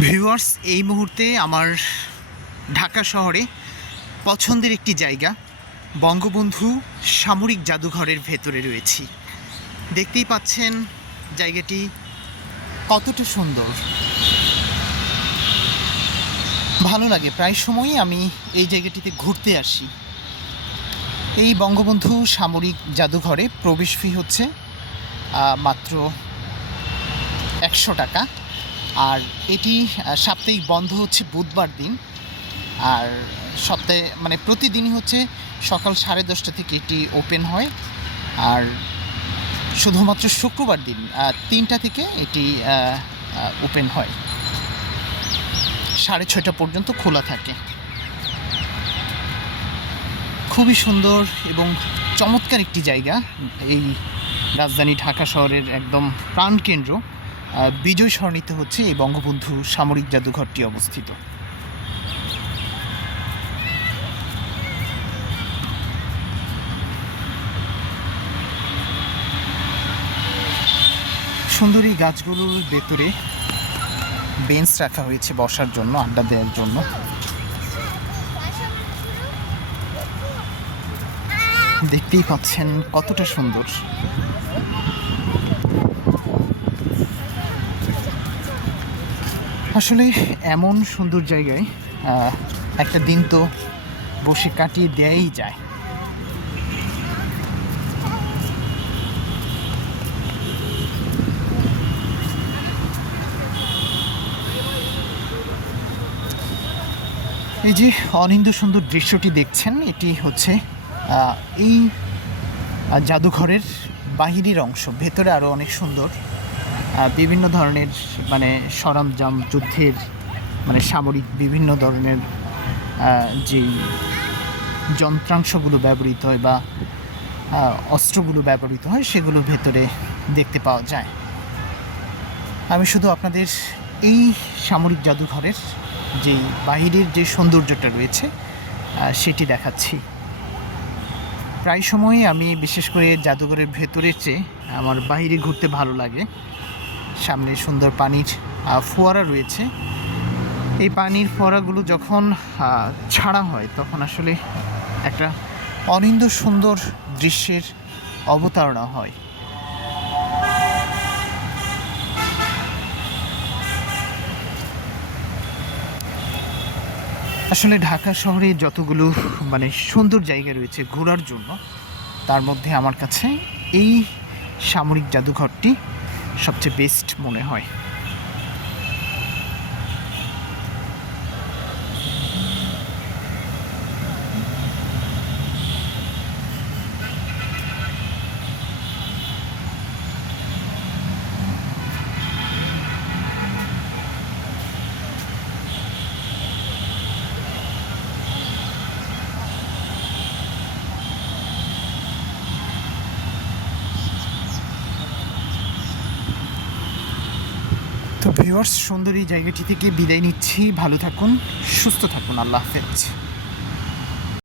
Viewers, এই মুহূর্তে আমার ঢাকা শহরে পছন্দের একটি জায়গা বঙ্গবন্ধু সামরিক জাদুঘরের ভেতরে রয়েছি। দেখতেই পাচ্ছেন জায়গাটি কতটা সুন্দর, ভালো লাগে। প্রায় সময়ই আমি এই জায়গাটিতে ঘুরতে আসি। এই বঙ্গবন্ধু সামরিক জাদুঘরে প্রবেশ ফি হচ্ছে মাত্র 100 টাকা। আর এটি সাপ্তাহিক বন্ধ হচ্ছে বুধবার দিন, আর সপ্তাহে প্রতিদিনই হচ্ছে সকাল 10:30 থেকে এটি ওপেন হয়। আর শুধুমাত্র শুক্রবার দিন 3টা থেকে এটি ওপেন হয়, 6:30 পর্যন্ত খোলা থাকে। খুবই সুন্দর এবং চমৎকার একটি জায়গা। এই রাজধানী ঢাকা শহরের একদম প্রাণকেন্দ্র বিজয় সরণিতে হচ্ছে এই বঙ্গবন্ধু সামরিক জাদুঘরটি অবস্থিত। সুন্দর এই গাছগুলোর ভেতরে বেঞ্চ রাখা হয়েছে বসার জন্য, আড্ডা দেওয়ার জন্য। দেখতেই পাচ্ছেন কতটা সুন্দর। আসলে এমন সুন্দর জায়গায় একটা দিন তো বসে কাটিয়ে দেয়াই যায়। এই যে অনিন্দ্য সুন্দর দৃশ্যটি দেখছেন, এটি হচ্ছে এই জাদুঘরের বাহিরের অংশ। ভেতরে আরও অনেক সুন্দর বিভিন্ন ধরনের সরঞ্জাম, যুদ্ধের সামরিক বিভিন্ন ধরনের যেই যন্ত্রাংশগুলো ব্যবহৃত হয় বা অস্ত্রগুলো ব্যবহৃত হয় সেগুলো ভেতরে দেখতে পাওয়া যায়। আমি শুধু আপনাদের এই সামরিক জাদুঘরের যেই বাহিরের যে সৌন্দর্যটা রয়েছে সেটি দেখাচ্ছি। প্রায় সময়ই আমি বিশেষ করে জাদুঘরের ভেতরের চেয়ে আমার বাইরে ঘুরতে ভালো লাগে। সামনে সুন্দর পানির ফোয়ারা রয়েছে। এই পানির ফোয়ারাগুলো যখন ছাড়া হয় তখন আসলে একটা অনিন্দ্য সুন্দর দৃশ্যের অবতারণা হয়। আসলে ঢাকা শহরে যতগুলো সুন্দর জায়গা রয়েছে ঘোরার জন্য, তার মধ্যে আমার কাছে এই সামরিক জাদুঘরটি সবচেয়ে বেস্ট মনে হয়। তো ভিউয়ার্স, সুন্দর এই জায়গাটি থেকে বিদায় নিচ্ছি। ভালো থাকুন, সুস্থ থাকুন। আল্লাহ হাফেজ।